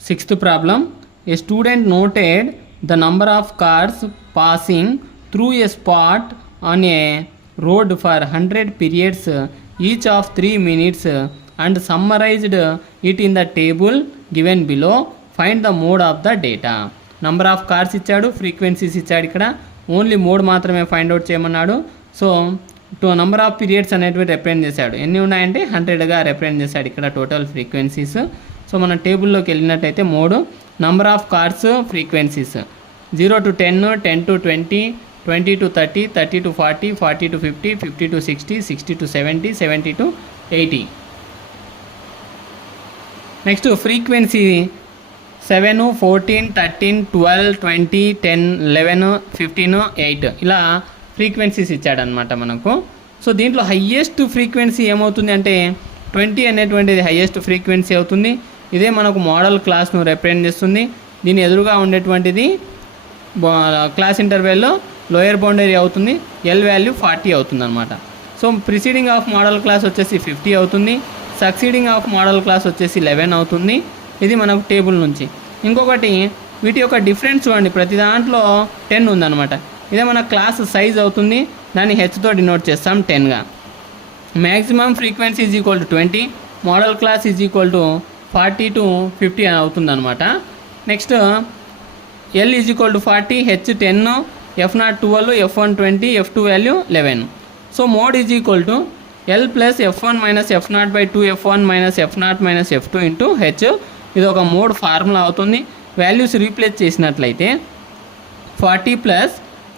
Sixth problem. A student noted the number of cars passing through a spot on a road for 100 periods each of 3 minutes and summarized it in the table given below. Find the mode of the data. Number of cars ఇచ్చాడు, frequencies ఇచ్చాడు. ఇక్కడ only mode మాత్రమే find out చేయమన్నాడు. So number of periods అనేటివి represent చేశాడు. ఎన్ని ఉన్నాయంటే 100గా represent చేశాడు ఇక్కడ టోటల్ ఫ్రీక్వెన్సీస్. సో మనం టేబుల్లోకి వెళ్ళినట్టయితే mode number of cars frequencies 0 to 10, 10 to 20, 20 to 30, 30 to 40, 40 to 50, 50 to 60, 60 to 70, 70 to 80. Next frequency 7, 14, 13, 12, 20, 10, 11, 15, 8 ఇలా ఫ్రీక్వెన్సీస్ ఇచ్చాడనమాట మనకు. సో దీంట్లో హయ్యెస్ట్ ఫ్రీక్వెన్సీ ఏమవుతుంది అంటే 20 అనేటువంటిది హయ్యెస్ట్ ఫ్రీక్వెన్సీ అవుతుంది. ఇదే మనకు మోడల్ క్లాస్ను రిప్రజెంట్ చేస్తుంది. దీని ఎదురుగా ఉండేటువంటిది క్లాస్ ఇంటర్వెల్లో లోయర్ బౌండరీ అవుతుంది. ఎల్ వాల్యూ 40 అవుతుంది అనమాట. So preceding of modal class వచ్చేసి 50 అవుతుంది. సక్సీడింగ్ ఆఫ్ మోడల్ క్లాస్ వచ్చేసి 11 అవుతుంది. ఇది మనకు టేబుల్ నుంచి. ఇంకొకటి వీటి యొక్క డిఫరెన్స్ చూడండి, ప్రతి దాంట్లో 10 ఉందన్నమాట. ఇదే మన క్లాస్ సైజ్ అవుతుంది, దాన్ని హెచ్తో డినోట్ చేస్తాం 10గా. Maximum frequency is equal to 20, modal class is equal to 40 to 50 అని అవుతుంది అనమాట. Next L is equal to 40, H 10, F0 12, F1 20, F2 value 11. So mode is equal to L plus F1 minus F0 by 2 F1 minus F0 minus F2 ఇంటూ హెచ్. ఇది ఒక mode formula అవుతుంది. Values replace చేసినట్లయితే 40 plus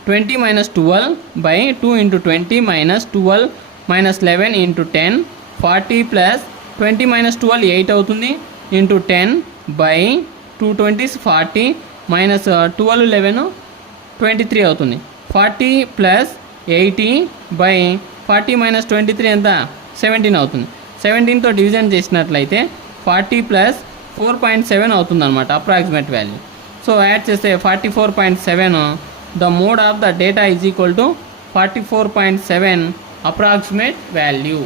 20 minus 12 by 2 into 20 minus 12 minus 11 into 10, 40 plus 20 minus 12 8 అవుతుంది into 10 by 2 20s 40 minus 12 11 23 అవుతుంది. 40 plus 80 by 40 minus 23 ఎంత 17 అవుతుంది. 17తో డివిజన్ చేసినట్లయితే 40 ప్లస్ 4.7 అవుతుంది అనమాట అప్రాక్సిమేట్ వాల్యూ. సో యాడ్ చేస్తే 44.7. The mode of the data is equal to 44.7 approximate value.